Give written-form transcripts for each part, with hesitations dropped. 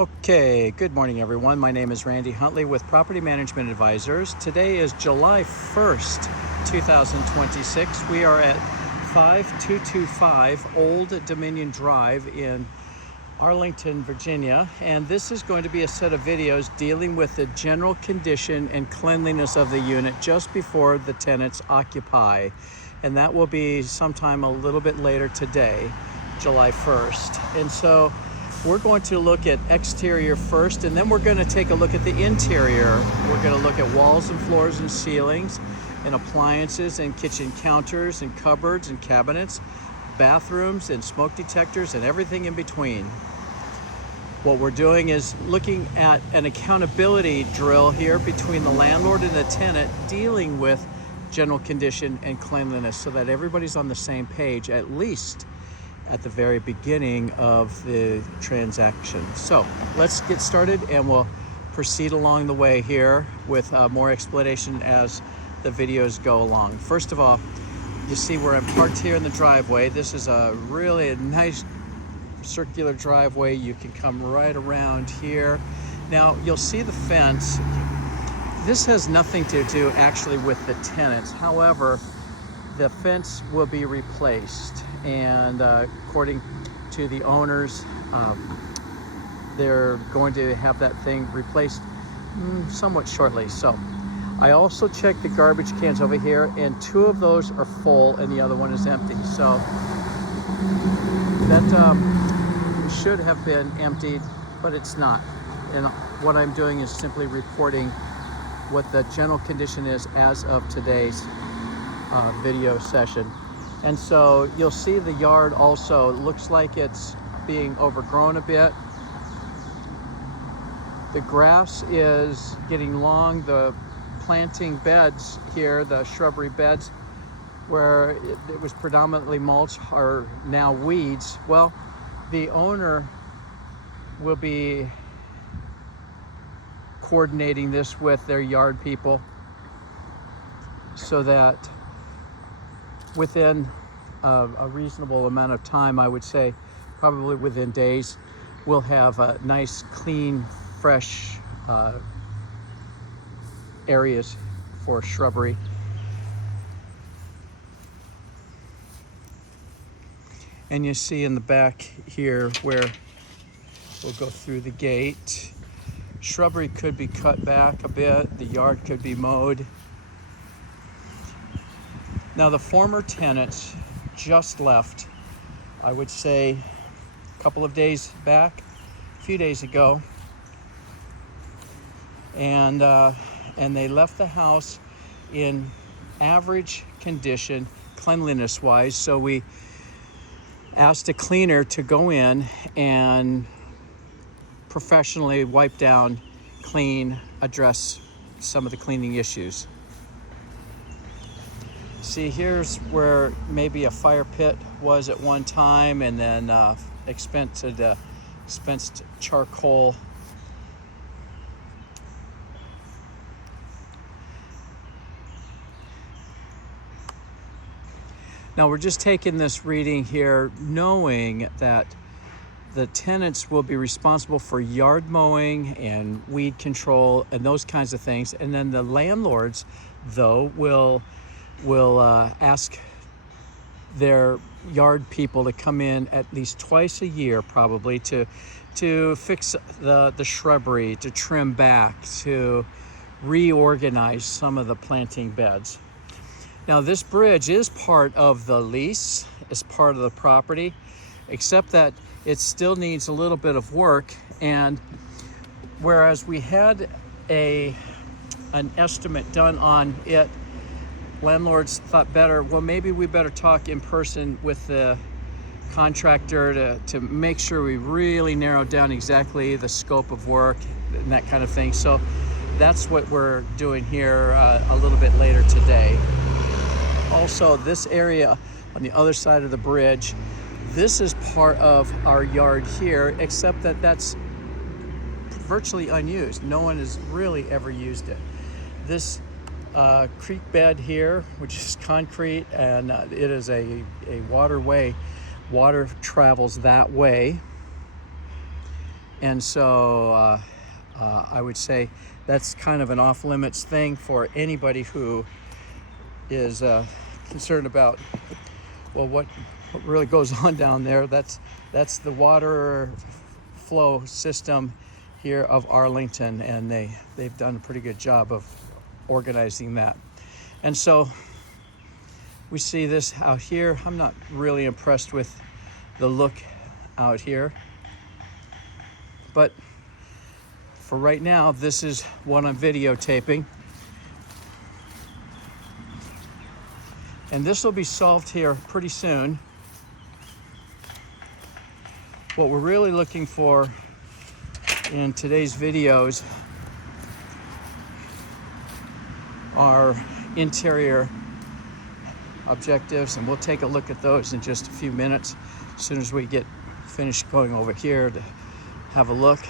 Okay, good morning everyone. My name is Randy Huntley with Property Management Advisors. Today is July 1st, 2026. We are at 5225 Old Dominion Drive in Arlington, Virginia, and this is going to be a set of videos dealing with the general condition and cleanliness of the unit just before the tenants occupy. And that will be sometime a little bit later today, July 1st. And so we're going to look at exterior first, and then we're going to take a look at the interior. We're going to look at walls and floors and ceilings and appliances and kitchen counters and cupboards and cabinets, bathrooms and smoke detectors and everything in between. What we're doing is looking at an accountability drill here between the landlord and the tenant dealing with general condition and cleanliness so that everybody's on the same page, at least at the very beginning of the transaction. So let's get started and we'll proceed along the way here with more explanation as the videos go along. First of all, you see where I'm parked here in the driveway. This is a really nice circular driveway. You can come right around here. Now you'll see the fence. This has nothing to do actually with the tenants. However, the fence will be replaced, and according to the owners, they're going to have that thing replaced somewhat shortly. So I also checked the garbage cans over here, and two of those are full and the other one is empty. So that should have been emptied, but it's not. And what I'm doing is simply reporting what the general condition is as of today's video session. And so you'll see the yard also looks like it's being overgrown a bit. The grass is getting long. The planting beds here, the shrubbery beds where it was predominantly mulch, are now weeds. Well, the owner will be coordinating this with their yard people so that within a reasonable amount of time, I would say probably within days, we'll have a nice, clean, fresh areas for shrubbery. And you see in the back here where we'll go through the gate, shrubbery could be cut back a bit, the yard could be mowed. Now the former tenants just left, I would say a couple of days back, a few days ago, and they left the house in average condition cleanliness wise. So we asked a cleaner to go in and professionally wipe down, clean, address some of the cleaning issues. See, here's where maybe a fire pit was at one time, and then expensed charcoal. Now we're just taking this reading here knowing that the tenants will be responsible for yard mowing and weed control and those kinds of things, and then the landlords, though, will ask their yard people to come in at least twice a year, probably, to fix the shrubbery, to trim back, to reorganize some of the planting beds. Now this bridge is part of the lease, is part of the property, except that it still needs a little bit of work. And whereas we had an estimate done on it, landlords thought better, well, maybe we better talk in person with the contractor to make sure we really narrow down exactly the scope of work and that kind of thing. So that's what we're doing here a little bit later today. Also, this area on the other side of the bridge, this is part of our yard here, except that that's virtually unused. No one has really ever used it. This creek bed here, which is concrete, and it is a waterway. Water travels that way. And so I would say that's kind of an off-limits thing for anybody who is concerned about, well, what really goes on down there. That's the water flow system here of Arlington, and they've done a pretty good job of organizing that. And so we see this out here. I'm not really impressed with the look out here, but for right now, this is what I'm videotaping. And this will be solved here pretty soon. What we're really looking for in today's videos are interior objectives, and we'll take a look at those in just a few minutes as soon as we get finished going over here to have a look.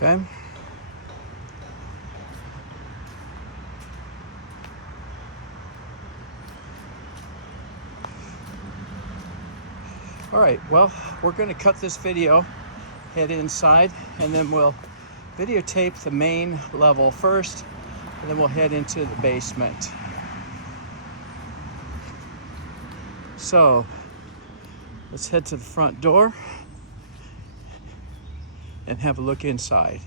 Okay. All right, well, we're going to cut this video, head inside, and then we'll videotape the main level first, and then we'll head into the basement. So let's head to the front door and have a look inside.